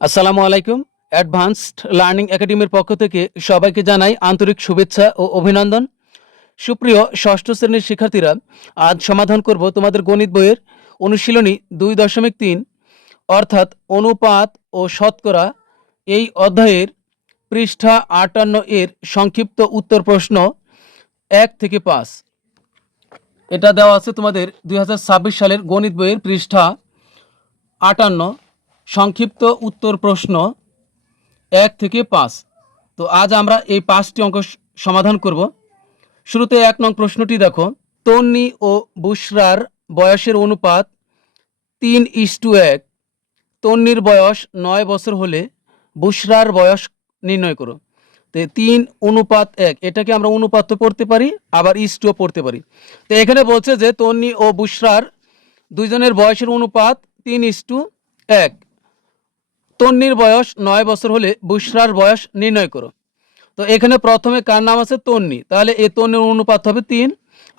আসসালামু আলাইকুম। Advanced learning একাডেমির পক্ষ থেকে সবাইকে জানাই আন্তরিক শুভেচ্ছা ও অভিনন্দন। সুপ্রিয় ষষ্ঠ শ্রেণীর শিক্ষার্থীরা, আজ সমাধান করব তোমাদের গণিত বইয়ের অনুশীলনী 2.3 অর্থাৎ অনুপাত ও শতকরা এই অধ্যায়ের পৃষ্ঠা 58 এর সংক্ষিপ্ত উত্তর প্রশ্ন 1 থেকে 5। এটা দেওয়া আছে তোমাদের 2026 সালের গণিত বইয়ের পৃষ্ঠা 58 সংক্ষিপ্ত উত্তর প্রশ্ন 1 থেকে 5। তো আজ আমরা এই 5টি অঙ্ক সমাধান করব। শুরুতে 1 নং প্রশ্নটি দেখো, তন্নি ও বুশরার বয়সের অনুপাত 3:1। তন্নির বয়স 9 বছর হলে বুশরার বয়স নির্ণয় করো। তো 3:1 এটাকে আমরা অনুপাত পড়তে পারি, আবার ইস্টুও পড়তে পারি। তো এখানে বলছে যে তন্নি ও বুশরার দুইজনের বয়সের অনুপাত 3:1। তন্নির বয়স 9 বছর হলে বুশরার বয়স নির্ণয় করো। তো এখানে প্রথমে কার নাম আছে? তন্নি। তাহলে এই তন্নির অনুপাত হবে 3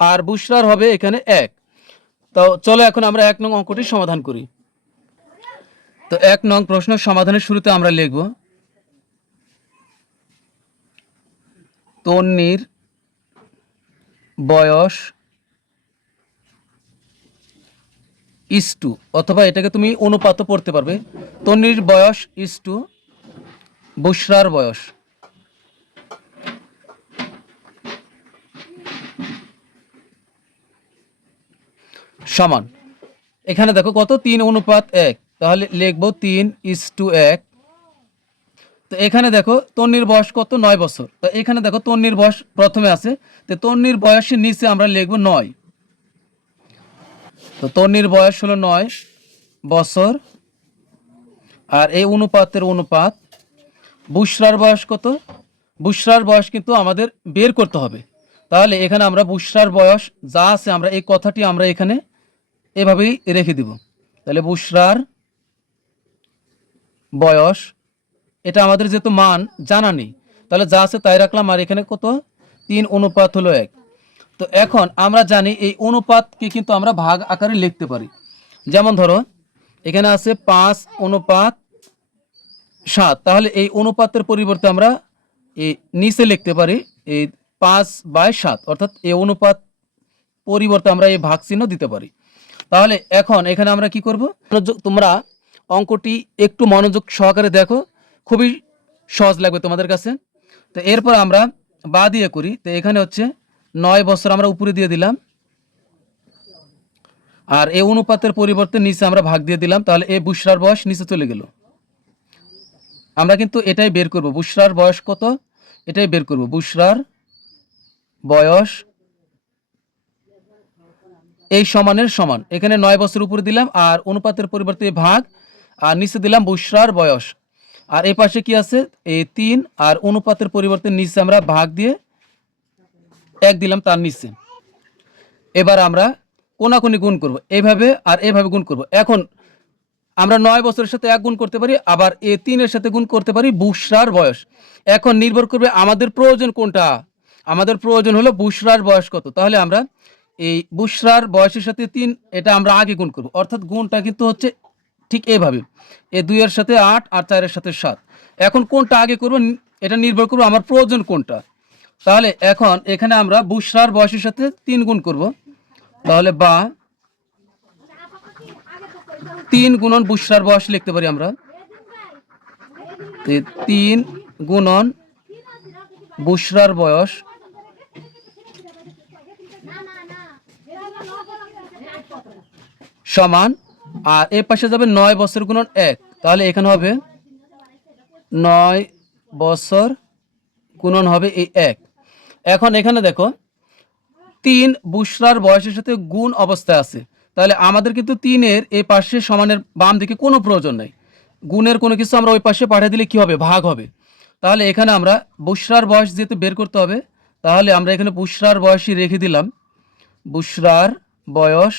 আর বুশরার হবে এখানে 1। তো চলো এখন আমরা 1 নং অঙ্কটি সমাধান করি। তো 1 নং প্রশ্ন সমাধানের শুরুতে আমরা লিখব তন্নির বয়স ইস্টু, অথবা এটাকে তুমি অনুপাতও পড়তে পারবে। তন্নির বয়স ইস্টু বুশরার বয়স। সমান, এখানে দেখো কত? 3:1। তাহলে লিখবো 3:1। তো এখানে দেখো তন্নির বয়স কত? 9 বছর। তো এখানে দেখো তন্নির বয়স প্রথমে আছে, তো তন্নির বয়সের নিচে আমরা লিখবো 9। তো তন্নির বয়স হলো 9 বছর, আর এই অনুপাতের অনুপাত। বুশরার বয়স কত? বুশরার বয়স কিন্তু আমাদের বের করতে হবে। তাহলে এখানে আমরা বুশরার বয়স যা আছে আমরা এই কথাটি আমরা এখানে এভাবেই রেখে দিব। তাহলে বুশরার বয়স, এটা আমাদের যেহেতু মান জানা নেই, তাহলে যা আছে তাই রাখলাম। আর এখানে কত? 3:1। তো এখন আমরা জানি এই অনুপাতকে কিন্তু আমরা ভাগ আকারে লিখতে পারি। যেমন ধরো এখানে আছে 5:7। তাহলে এই অনুপাতের পরিবর্তে আমরা এই নিচে লিখতে পারি এই 5/7, অর্থাৎ এই অনুপাত পরিবর্তে আমরা এই ভাগ চিহ্ন দিতে পারি। তাহলে এখন এখানে আমরা কি করব? তোমরা অঙ্কটি একটু মনোযোগ সহকারে দেখো, খুবই সহজ লাগবে তোমাদের কাছে। তো এরপর আমরা বা দিয়ে করি। তো এখানে হচ্ছে 9 বছর আমরা উপরে দিয়ে দিলাম, আর এই অনুপাতের পরিবর্তে নিচে আমরা ভাগ দিয়ে দিলাম। তাহলে এই বুশরার বয়স নিচে চলে গেল। আমরা কিন্তু এটাই বের করব, বুশরার বয়স কত এটাই বের করব। বুশরার বয়স এই সমানের সমান, এখানে 9 বছর উপরে দিলাম আর অনুপাতের পরিবর্তে ভাগ, আর নিচে দিলাম বুশরার বয়স। আর এই পাশে কি আছে? এই 3, আর অনুপাতের পরিবর্তে নিচে আমরা ভাগ দিয়ে 1 দিলাম তার নিচে। এবার আমরা কোনাকুনি গুণ করব, এইভাবে আর এইভাবে গুণ করব। এখন আমরা 9 বছরের সাথে 1 গুণ করতে পারি, আবার এই 3 এর সাথে গুণ করতে পারি বুশরার বয়স। এখন নির্ভর করবে আমাদের প্রয়োজন কোনটা। আমাদের প্রয়োজন হলো বুশরার বয়স কত। তাহলে আমরা এই বুশরার বয়সের সাথে 3 এটা আমরা আগে গুণ করব, অর্থাৎ গুণটা কিন্তু হচ্ছে ঠিক এইভাবে, এই 2 এর সাথে 8 আর 4 এর সাথে 7। এখন কোনটা আগে করব এটা নির্ভর করবে আমার প্রয়োজন কোনটা। তাহলে এখন এখানে আমরা বুশরার বয়সের সাথে 3 গুণ করব। তাহলে বা 3 গুণন বুশরার বয়স লিখতে পারি আমরা। 3 গুণন বুশরার বয়স সমান, আর এর পাশে যাবে 9 বছর গুণন 1। তাহলে এখানে হবে 9 বছর গুণন হবে এই 1। এখন এখানে দেখো 3 বুশরার বয়সের সাথে গুণ অবস্থায় আছে। তাহলে আমাদের কিন্তু 3 এর এই পাশে সমানের বাম দিকে কোনো প্রয়োজন নাই। গুণের কোনো কিছু আমরা ওই পাশে পাঠিয়ে দিলে কি হবে? ভাগ হবে। তাহলে এখানে আমরা বুশরার বয়স যেহেতু বের করতে হবে, তাহলে আমরা এখানে বুশরার বয়সই রেখে দিলাম। বুশরার বয়স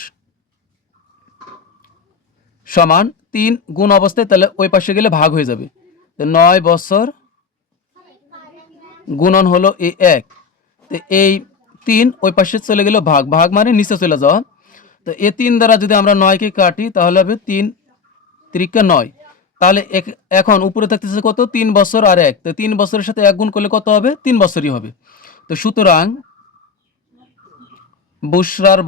সমান 3 গুণ অবস্থায়, তাহলে ওই পাশে গেলে ভাগ হয়ে যাবে। তো 9 বছর গুণন হলো এই 1। তো এই 3 ওই পাশে চলে গেল ভাগ, ভাগ মানে নিচে চলে যাওয়া। তো এই 3 দ্বারা যদি আমরা 9কে কাটি তাহলে হবে 3 × 9। তাহলে এখন উপরে থাকতেছে কত, 3 বছর আর 1, তো 3 বছরের সাথে 1 গুণ করলে কত হবে, 3 বছরই হবে। তো সুতরাং বুশরার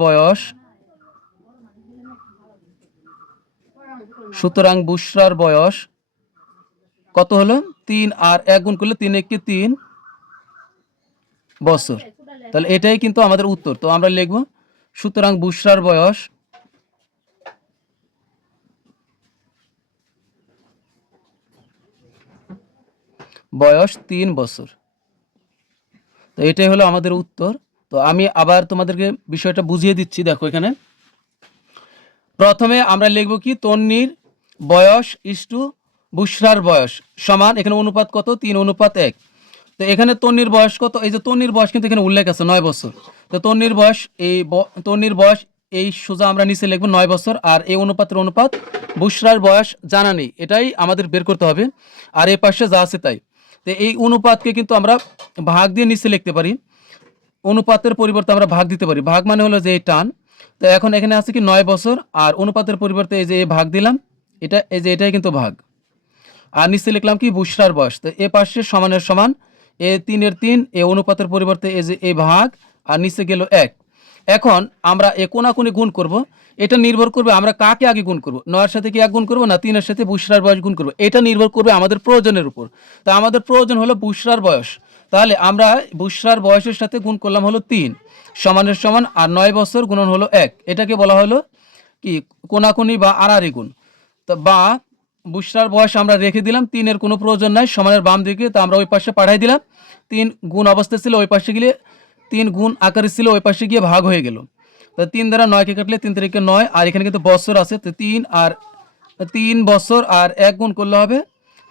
বয়স কত হলো, 3 আর 1 গুণ করলে 3 একে 3 বছর। তাহলে এটাই কিন্তু আমাদের উত্তর। তো আমরা লিখব সুতরাং বুশরার বয়স 3 বছর। তো এটাই হলো আমাদের উত্তর। তো আমি আবার তোমাদেরকে বিষয়টা বুঝিয়ে দিচ্ছি। দেখো এখানে প্রথমে আমরা লিখব কি, তন্নির বয়স ইস্টু বুশরার বয়স সমান, এখানে অনুপাত কত, 3:1। তো এখানে তন্নির বয়স কত, এই যে তন্নির বয়স কিন্তু এখানে উল্লেখ আছে 9 বছর। তো তন্নির বয়স তন্নির বয়স এই সোজা আমরা নিচে লিখবো 9 বছর, আর এই অনুপাতের অনুপাত বুশরার বয়স জানা নেই, এটাই আমাদের বের করতে হবে। আর এই পাশে যা আছে তাই। তো এই অনুপাতকে কিন্তু আমরা ভাগ দিয়ে নিচে লিখতে পারি, অনুপাতের পরিবর্তে আমরা ভাগ দিতে পারি। ভাগ মানে হলো যে এই টান। তো এখন এখানে আছে কি 9 বছর, আর অনুপাতের পরিবর্তে এই যে ভাগ দিলাম, এটা এই যে এটাই কিন্তু ভাগ। আর নিচে লিখলাম কি, বুশরার বয়স। তো এ পাশে সমানের সমান, এ 3-এর 3, এ অনুপাতের পরিবর্তে এই যে এই ভাগ, আর নিচে গেল 1। এখন আমরা এ কোনাকুনি গুণ করব, এটা নির্ভর করবে আমরা কাকে আগে গুণ করব, 9-এর সাথে কি 1 গুণ করব না 3-এর সাথে বুশরার বয়স গুণ করব, এটা নির্ভর করবে আমাদের প্রয়োজনের উপর। তো আমাদের প্রয়োজন হলো বুশরার বয়স, তাহলে আমরা বুশরার বয়সের সাথে গুণ করলাম হলো 3 সমানের সমান, আর 9 বছর গুণন হলো 1, এটাকে বলা হলো কি কোনাকুনি বা আড়াআড়ি গুণ। তো বা বুশরার বয়স আমরা রেখে দিলাম, 3-এর কোনো প্রয়োজন নাই, সমানের বাম দিকে, তো আমরা ওই পাশে পাঠাই দিলাম। 3 গুণ অবস্থা ছিল, ওই পাশে গেলে 3 গুণ আকারে ছিল, ওই পাশে গিয়ে ভাগ হয়ে গেল। তো 3 দ্বারা 9কে কাটলে 3 তারিখে 9, আর এখানে কিন্তু বছর আছে, তো 3 বছর আর 1 গুণ করলে হবে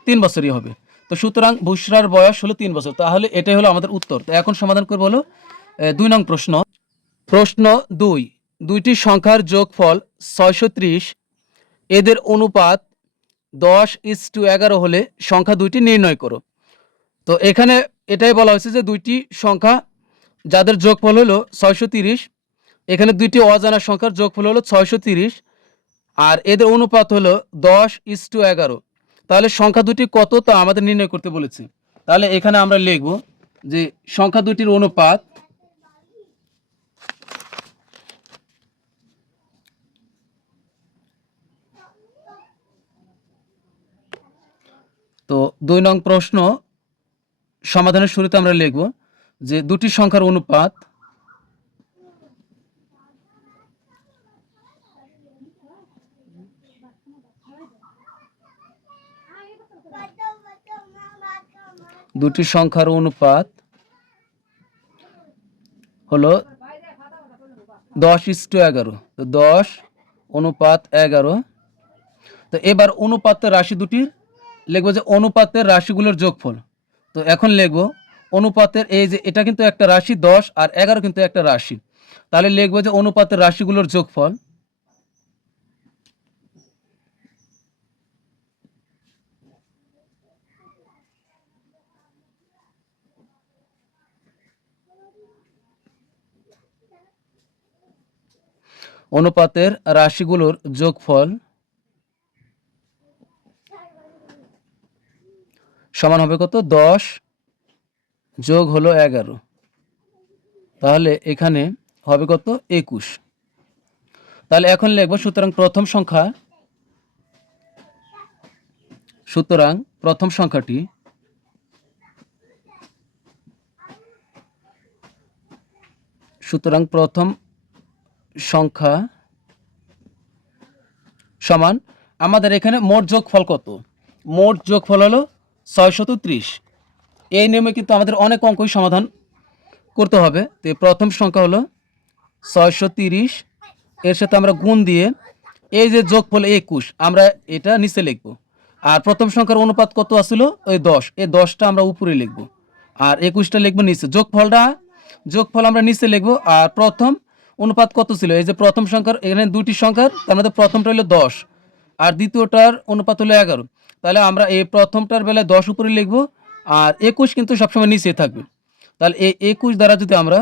3 বছরই হবে। তো সুতরাং বুশরার বয়স হলো 3 বছর। তাহলে এটাই হলো আমাদের উত্তর। তো এখন সমাধান করবো হলো 2 নং প্রশ্ন। প্রশ্ন 2, দুইটি সংখ্যার যোগফল 630, এদের অনুপাত 10:11 হলে সংখ্যা দুইটি নির্ণয় করো। তো এখানে এটাই বলা হয়েছে যে দুইটি সংখ্যা যাদের যোগফল হলো 630, এখানে দুইটি অজানা সংখ্যার যোগফল হলো 630, আর এদের অনুপাত হলো 10:11। তাহলে সংখ্যা দুটি কত তা আমাদের নির্ণয় করতে বলেছে। তাহলে এখানে আমরা লিখব যে সংখ্যা দুটির অনুপাত, তো 2 নং প্রশ্ন সমাধানের শুরুতে আমরা লিখব যে দুটি সংখ্যার অনুপাত হলো 10:11। তো 10:11। তো এবার অনুপাতের রাশি দুটির লিখব যে অনুপাতের রাশিগুলোর যোগফল। তো এখন লিখব অনুপাতের, এই যে এটা কিন্তু একটা রাশি 10 আর 11 কিন্তু একটা রাশি, তাহলে লিখব যে অনুপাতের রাশিগুলোর যোগফল। অনুপাতের রাশিগুলোর যোগফল সমান হবে কত, 10 যোগ হলো 11, তাহলে এখানে হবে কত, 21। তাহলে এখন লিখব সুতরাং প্রথম সংখ্যাটি সমান, আমাদের এখানে মোট যোগফল কত, মোট যোগফল হলো 630। এই নিয়মে কিন্তু আমাদের অনেক অঙ্কই সমাধান করতে হবে। তো প্রথম সংখ্যা হলো 630, এর সাথে আমরা গুণ দিয়ে এই যে যোগফল 21 আমরা এটা নিচে লিখব, আর প্রথম সংখ্যার অনুপাত কত আসলো, ওই 10, এই 10টা আমরা উপরে লিখব, আর 21টা লিখবো নিচে। যোগফল আমরা নিচে লিখবো, আর প্রথম অনুপাত কত ছিল, এই যে প্রথম সংখ্যার এখানে দুটি সংখ্যার, তার মধ্যে প্রথমটা হলো 10 আর দ্বিতীয়টার অনুপাত হলো 11। তাহলে আমরা এই প্রথমটার বেলায় 10 উপরে লিখবো, আর 21 কিন্তু সবসময় নিচে থাকবে। তাহলে এই 21 দ্বারা যদি আমরা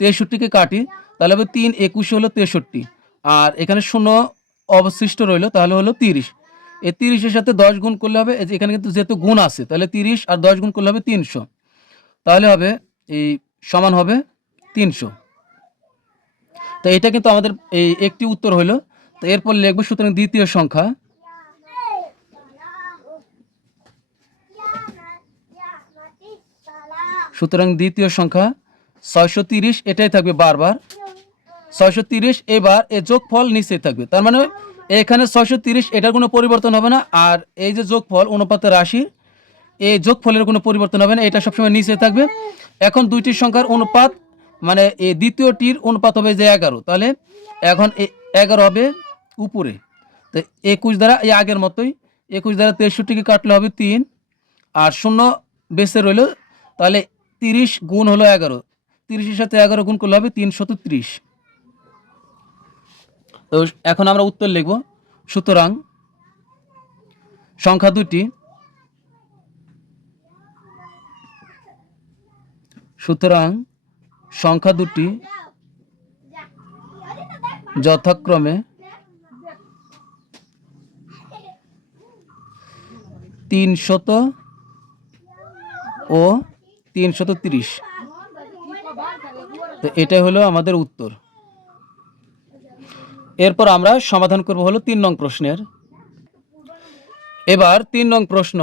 63কে কাটি, তাহলে হবে 3 21 হলো 63, আর এখানে 0 অবশিষ্ট রইল, তাহলে হলো 30। এই 30-এর সাথে 10 গুণ করলে হবে, এই যে এখানে কিন্তু যেহেতু গুণ আছে তাহলে 30 আর 10 গুণ করলে হবে 300, তাহলে হবে এই সমান হবে 300। তো এটা কিন্তু আমাদের এই একটি উত্তর হলো। তো এরপর লিখবো সুতরাং দ্বিতীয় সংখ্যা, সুতরাং দ্বিতীয় সংখ্যা 630, এটাই থাকবে বারবার 630। এবার এ যোগফল নিচেই থাকবে, তার মানে এখানে 630 এটার কোনো পরিবর্তন হবে না, আর এই যে যোগফল অনুপাতের রাশির এই যোগফলের কোনো পরিবর্তন হবে না, এটা সবসময় নিচে থাকবে। এখন দুইটি সংখ্যার অনুপাত মানে এই দ্বিতীয়টির অনুপাত হবে যে 11, তাহলে এখন 11 হবে উপরে। তো 21 দ্বারা এই আগের মতোই 21 দ্বারা 63কে কাটলে হবে 3, আর 0 বেঁচে রইল, তাহলে 30 গুণ হলো 11, 30-এর সাথে 11 গুণ করলে হবে 330। তো এখন আমরা উত্তর লিখব, সুতরাং সংখ্যা দুটি, সুতরাং সংখ্যা দুটি যথাক্রমে 300 ও 330। তো এটাই হলো আমাদের উত্তর। এরপর আমরা সমাধান করব হলো 3 নং প্রশ্নের। এবার 3 নং প্রশ্ন,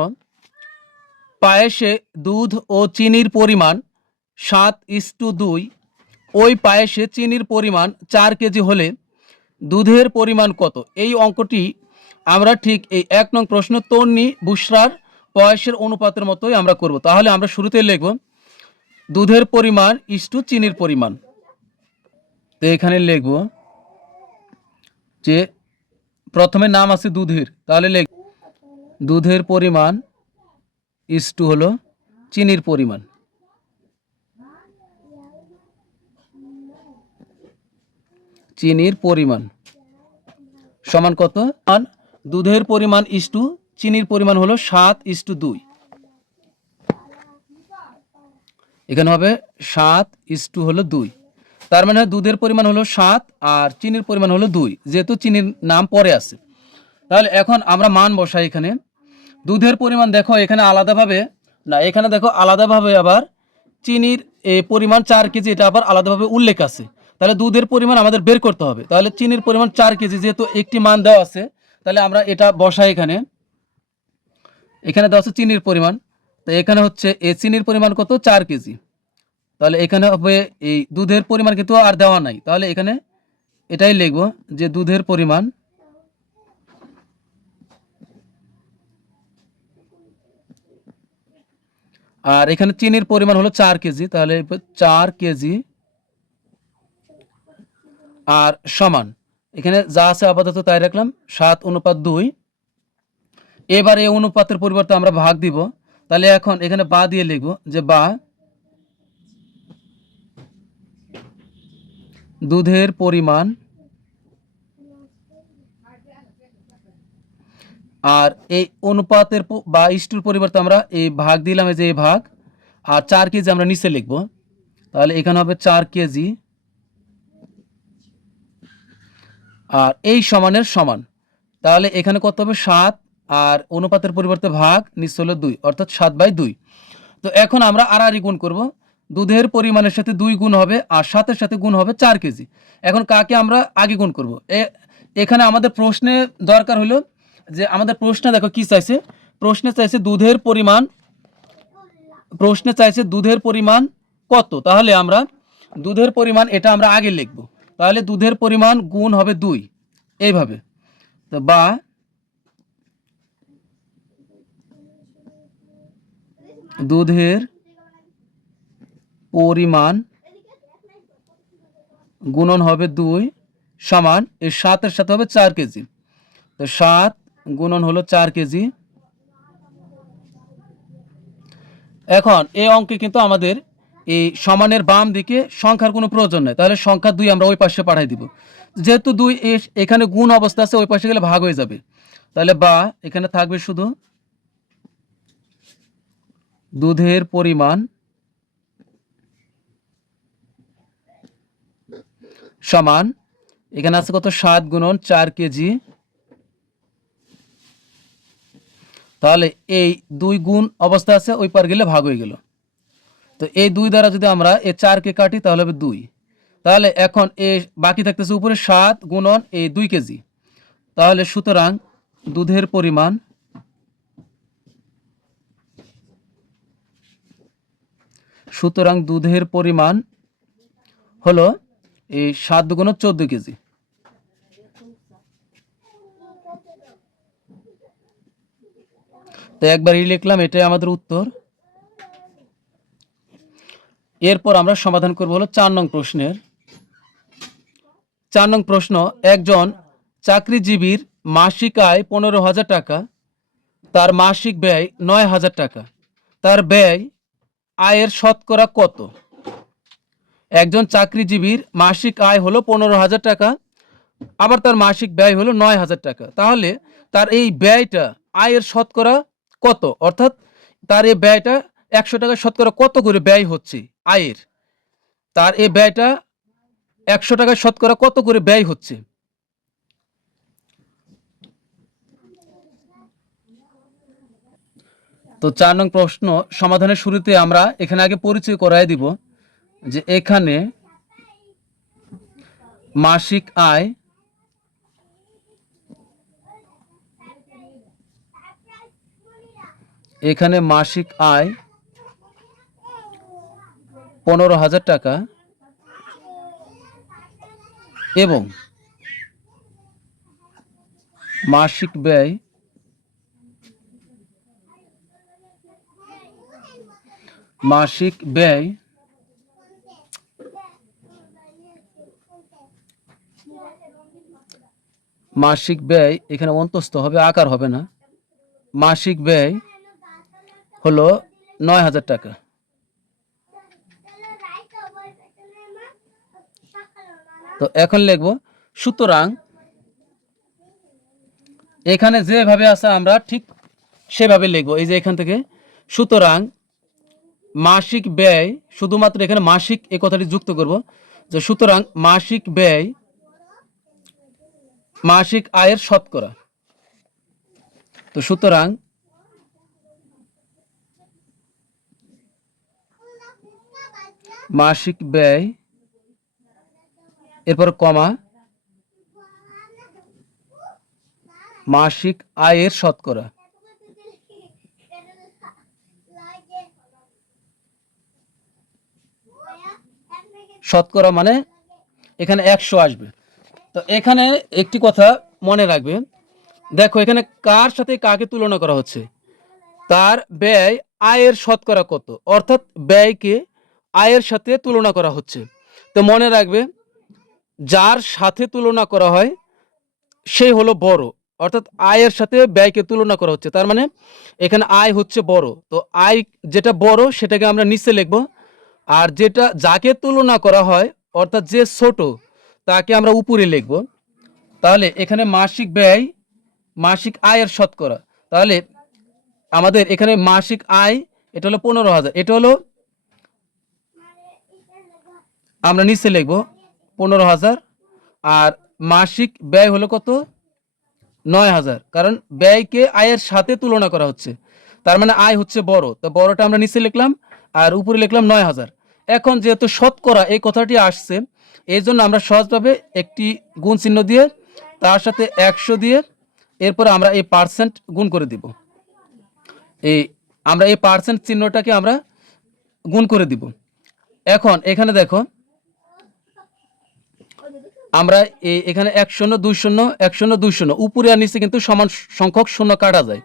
পায়েসে দুধ ও চিনির পরিমাণ 7:2, ওই পায়েসে চিনির পরিমাণ 4 কেজি হলে দুধের পরিমাণ কত? এই অঙ্কটি আমরা ঠিক এই 1 নং প্রশ্ন তন্নি বুশরার পায়েসের অনুপাতের মতোই আমরা করব। তাহলে আমরা শুরুতে লিখব দুধের পরিমাণ ইস্টু চিনির পরিমাণ। তো এখানে লিখব যে প্রথমে নাম আছে দুধের, তাহলে লিখব দুধের পরিমাণ ইস্টু হলো চিনির পরিমাণ। চিনির পরিমাণ সমান কত? দুধের পরিমাণ ইস্টু চিনির পরিমাণ হলো 7:2। এখানে হবে 7:2 হলো 2, তার মানে দুধের পরিমাণ হলো 7 আর চিনির পরিমাণ হলো 2, যেহেতু চিনির নাম পরে আছে। তাহলে এখন আমরা মান বসাই। এখানে দুধের পরিমাণ দেখো এখানে আলাদাভাবে না, এখানে দেখো আলাদাভাবে আবার চিনির পরিমাণ 4 কেজি, এটা আবার আলাদাভাবে উল্লেখ আছে। তাহলে দুধের পরিমাণ আমাদের বের করতে হবে। তাহলে চিনির পরিমাণ 4 কেজি, যেহেতু একটি মান দেওয়া আছে, তাহলে আমরা এটা বসাই। এখানে এখানে দেওয়া আছে চিনির পরিমাণ, তো এখানে হচ্ছে এই চিনির পরিমাণ কত? 4 কেজি। তাহলে এখানে হবে এই দুধের পরিমাণ কিন্তু আর দেওয়া নাই, তাহলে এখানে এটাই লিখব যে দুধের পরিমাণ আর এখানে চিনির পরিমাণ হলো 4 কেজি, তাহলে 4 কেজি আর সমান এখানে যা আছে আপাতত তাই রাখলাম 7:2। এবার এই অনুপাতের পরিবর্তে আমরা ভাগ দিব, তাহলে এখন এখানে বা দিয়ে লিখব যে বা দুধের পরিমাণ আর এই অনুপাতের বা ইস্টুর পরিবর্তে আমরা এই ভাগ দিলাম, এই যে এই ভাগ, আর 4 কেজি আমরা নিচে লিখব, তাহলে এখানে হবে 4 কেজি আর এই সমানের সমান। তাহলে এখানে কত হবে? 7 আর অনুপাতের পরিবর্তে ভাগ, নিচে হলো 2, অর্থাৎ 7/2। তো এখন আমরা আড়াআড়ি গুণ করব, দুধের পরিমাণের সাথে 2 গুণ হবে আর 7-এর সাথে গুণ হবে 4 কেজি। এখন কাকে আমরা আগে গুণ করব? এখানে আমাদের প্রশ্নে দরকার হলো যে আমাদের প্রশ্নে দেখো কি চাইছে, প্রশ্নে চাইছে দুধের পরিমাণ কত। তাহলে আমরা দুধের পরিমাণ এটা আমরা আগে লিখব, তাহলে দুধের পরিমাণ গুণ হবে 2 এইভাবে। তো বা দুধের পরিমাণ গুণন হবে 2 সমান এই 7-এর সাথে হবে 4 কেজি। তো 7 গুণন হলো 4 কেজি। এখন এই অঙ্কে কিন্তু আমাদের এই সমানের বাম দিকে সংখ্যার কোনো প্রয়োজন নেই, তাহলে সংখ্যা 2 আমরা ওই পাশে পাঠাই দিব। যেহেতু 2 এখানে গুণ অবস্থা আছে, ওই পাশে গেলে ভাগ হয়ে যাবে, তাহলে বা এখানে থাকবে শুধু দুধের পরিমাণ সমান এখানে আছে কত? 7 গুণন 4 কেজি তাহলে এই 2 গুণ অবস্থা আছে, ওই পার গেলে ভাগ হয়ে গেল। তো এই 2 দ্বারা যদি আমরা এই 4কে কাটি তাহলে হবে 2। তাহলে এখন এই বাকি থাকতেছে উপরে 7 গুণন এই 2 কেজি। তাহলে সুতরাং দুধের পরিমাণ হলো এই 7 গুণ 14 কেজি। তো একবারই লিখলাম, এটাই আমাদের উত্তর। এরপর আমরা সমাধান করব হলো 4 নং প্রশ্নের। 4 নং প্রশ্ন, একজন চাকরিজীবীর মাসিক আয় 15,000 টাকা, তার মাসিক ব্যয় 9,000 টাকা, তার ব্যয় আয়ের শতকরা কত? একজন চাকরিজীবীর মাসিক আয় হলো 15,000 টাকা, আবার তার মাসিক ব্যয় হলো 9,000 টাকা। তাহলে তার এই ব্যয়টা আয়ের শতকরা কত? অর্থাৎ তার এই ব্যয়টা 100 টাকা শতকরা কত করে ব্যয় হচ্ছে আয়ের, তার এই ব্যয়টা 100 টাকা শতকরা কত করে ব্যয় হচ্ছে। তো 4 নং প্রশ্ন সমাধানের শুরুতে আমরা এখানে আগে পরিচয় করায় দিব যে এখানে মাসিক আয় এখানে মাসিক আয় 15,000 টাকা এবং মাসিক ব্যয় মাসিক ব্যয় এখানে অন্তস্থ হবে, আকার হবে না। মাসিক ব্যয় হলো 9,000 টাকা। তো এখন লিখব, সুতরাং এখানে যেভাবে আছে আমরা ঠিক সেভাবে লিখব। এই যে এখান থেকে সুতরাং মাসিক ব্যয়, শুধুমাত্র এখানে মাসিক এই কথাটি যুক্ত করব যে সুতরাং মাসিক ব্যয় মাসিক আয়ের শতকরা। তো সুতরাং মাসিক ব্যয়, এরপর কমা, মাসিক আয়ের শতকরা। শতকরা মানে এখানে 100 আসবে। তো এখানে একটি কথা মনে রাখবে, দেখো এখানে কার সাথে কাকে তুলনা করা হচ্ছে, তার ব্যয় আয়ের শতকরা কত, অর্থাৎ ব্যয়কে আয়ের সাথে তুলনা করা হচ্ছে। তো মনে রাখবে, যার সাথে তুলনা করা হয় সেই হলো বড়, অর্থাৎ আয়ের সাথে ব্যয়কে তুলনা করা হচ্ছে, তার মানে এখানে আয় হচ্ছে বড়। তো আয় যেটা বড় সেটাকে আমরা নিচে লিখব, আর যেটা যাকে তুলনা করা হয় অর্থাৎ যে ছোট তাকে আমরা উপরে লিখব। তাহলে এখানে মাসিক ব্যয় মাসিক আয়ের শতকরা, তাহলে আমাদের এখানে মাসিক আয় এটা হলো 15,000, এটা হলো আমরা নিচে লিখব 15,000, আর মাসিক ব্যয় হলো কত? 9,000, কারণ ব্যয়কে আয়ের সাথে তুলনা করা হচ্ছে, তার মানে আয় হচ্ছে বড়। তো বড়টা আমরা নিচে লিখলাম আর উপরে লিখলাম 9,000। এখন যেহেতু শতকরা এই কথাটি আসছে, এই জন্য আমরা সহজভাবে একটি গুণ চিহ্ন দিয়ে তার সাথে 100 দিয়ে এরপরে আমরা এই পার্সেন্ট গুণ করে দিব। আমরা এই পার্সেন্ট চিহ্নটাকে আমরা গুণ করে দিব। এখন এখানে দেখো আমরা এখানে 1 শূন্য 2 শূন্য 1 শূন্য 2 শূন্য উপরে আর নিচে কিন্তু সমান সংখ্যক শূন্য কাটা যায়,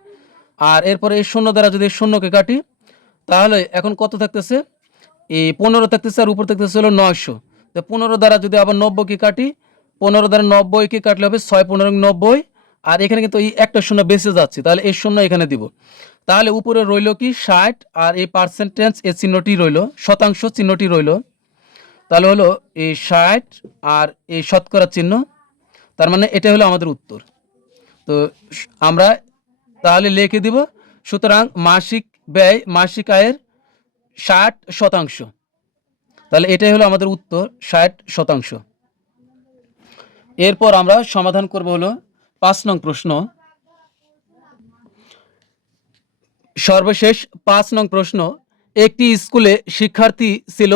আর এরপরে এই শূন্য দ্বারা যদি শূন্যকে কাটি তাহলে এখন কত থাকতেছে? এই 15 থাকতেছে, আর উপর থাকতেছে হলো 900। তো 15 দ্বারা যদি আবার 90কে কাটি, 15 দ্বারা 90কে কাটলে হবে 6 15 90, আর এখানে কিন্তু এই একটা শূন্য বেঁচে যাচ্ছে, তাহলে এই শূন্য এখানে দিব। তাহলে উপরে রইল কি 60, আর এই পার্সেন্টেজ এই চিহ্নটি রইল, শতাংশ চিহ্নটি রইল। তাহলে হলো এই 60 আর এই শতকরা চিহ্ন, তার মানে এটা হলো আমাদের উত্তর। তো আমরা তাহলে লিখে দিব, সুতরাং মাসিক ব্যয় মাসিক আয়ের 60%। তাহলে এটাই হলো আমাদের উত্তর, 60%। এরপর আমরা সমাধান করব হলো 5 নং প্রশ্ন। সর্বশেষ 5 নং প্রশ্ন, একটি স্কুলে শিক্ষার্থী ছিল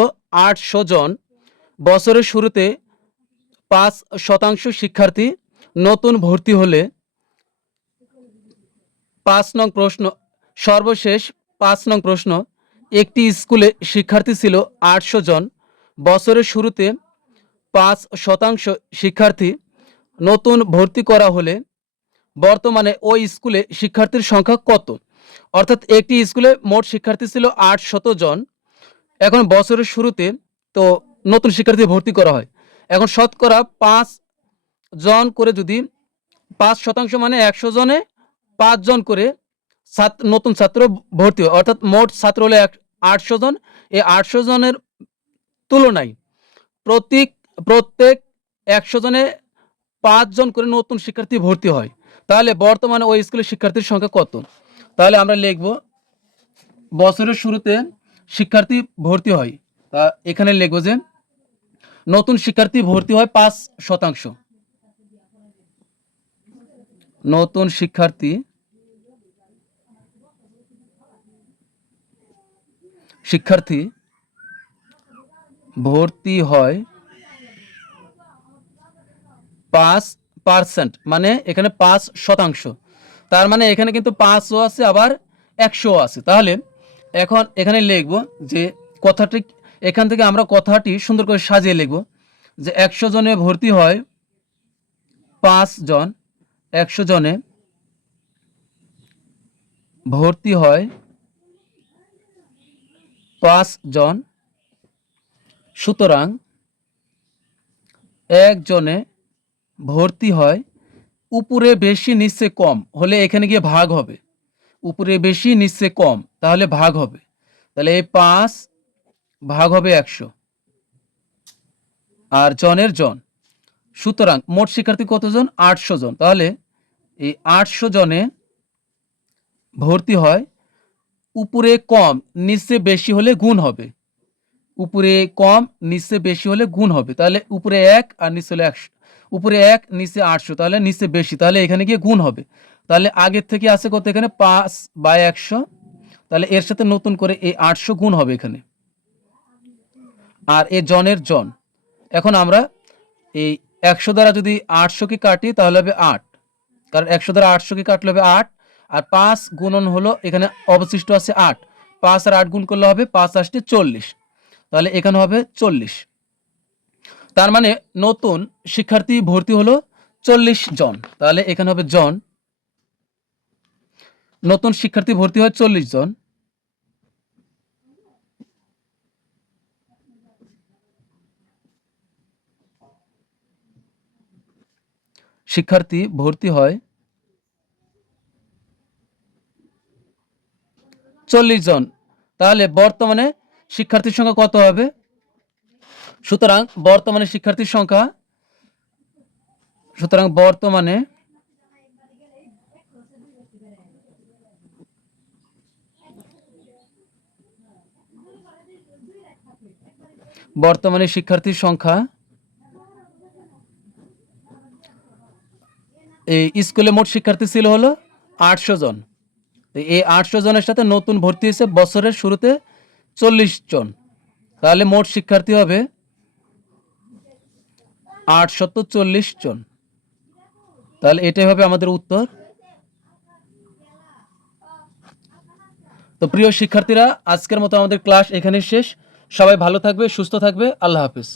800 জন, বছরের শুরুতে 5% শিক্ষার্থী নতুন ভর্তি হলে 5 নং প্রশ্ন, সর্বশেষ 5 নং প্রশ্ন, একটি স্কুলে শিক্ষার্থী ছিল 800 জন, বছরের শুরুতে 5% শিক্ষার্থী নতুন ভর্তি করা হলে বর্তমানে ওই স্কুলে শিক্ষার্থীর সংখ্যা কত? অর্থাৎ একটি স্কুলে মোট শিক্ষার্থী ছিল 800 জন, এখন বছরের শুরুতে তো নতুন শিক্ষার্থী ভর্তি করা হয়, এখন শতকরা 5 জন করে, যদি 5% মানে 100 জনে 5 জন করে নতুন ছাত্র ভর্তি হয়, অর্থাৎ মোট ছাত্র হলে 800 জন। এই 800 জনের তুলনায় প্রত্যেক 100 জনে 5 জন করে নতুন শিক্ষার্থী ভর্তি হয়, তাহলে বর্তমানে ওই স্কুলের শিক্ষার্থীর সংখ্যা কত? তাহলে আমরা লিখব বছরের শুরুতে শিক্ষার্থী ভর্তি হয়, তা এখানে লিখব যে নতুন শিক্ষার্থী ভর্তি হয় 5%, নতুন শিক্ষার্থী ভর্তি হয় 5%, মানে এখানে 5%, তার মানে এখানে কিন্তু 5ও আছে আবার 100ও আছে। তাহলে এখন এখানে লিখব যে কথাটি, এখান থেকে আমরা কথাটি সুন্দর করে সাজিয়ে লিখব যে 100 জনে ভর্তি হয় 5 জন, 100 জনে ভর্তি হয় 5 জন, সুতরাং একজনে ভর্তি হয়, উপরে বেশি নিচে কম হলে এখানে গিয়ে ভাগ হবে, উপরে বেশি নিচে কম তাহলে ভাগ হবে, তাহলে এই 5 ভাগ হবে 100 আর জনের জন, সুতরাং মোট শিক্ষার্থী কতজন? 800 জন। তাহলে এই 800 জনে ভর্তি হয়, উপরে কম নিচে বেশি হলে গুণ হবে, উপরে কম নিচে বেশি হলে গুণ হবে, তাহলে উপরে 1 আর নিচে হলে 100, উপরে 1 নিচে 800, তাহলে নিচে বেশি, তাহলে এখানে গিয়ে গুণ হবে, তাহলে আগের থেকে আছে কত? এখানে 5/100, তাহলে এর সাথে নতুন করে এই 800 গুণ হবে এখানে, আর এই জনের জন। এখন আমরা এই 100 দ্বারা যদি 800কে কাটি তাহলে হবে 8, কারণ 100 দ্বারা 800কে কাটলে হবে 8, আর 5 গুণন হলো এখানে অবশিষ্ট আছে 8, 5 আর 8 গুণ করলে হবে 5 8 40, তাহলে এখানে হবে 40, তার মানে নতুন শিক্ষার্থী ভর্তি হলো 40 জন, তাহলে এখানে হবে জন, নতুন শিক্ষার্থী ভর্তি হয় 40 জন, শিক্ষার্থী ভর্তি হয় 40 জন, তাহলে বর্তমানে শিক্ষার্থীর সংখ্যা কত হবে? সুতরাং বর্তমানে শিক্ষার্থীর সংখ্যা, সুতরাং বর্তমানে শিক্ষার্থীর সংখ্যা, এই স্কুলে মোট শিক্ষার্থী ছিল হলো 800 জন, এই 800 জনের সাথে নতুন ভর্তি হয়েছে বছরের শুরুতে 40 জন, তাহলে মোট শিক্ষার্থী হবে 840 জন, তাহলে এটাই হবে আমাদের উত্তর। তো প্রিয় শিক্ষার্থীরা, আজকের মতো আমাদের ক্লাস এখানে শেষ। সবাই ভালো থাকবে, সুস্থ থাকবে, আল্লাহ হাফেজ।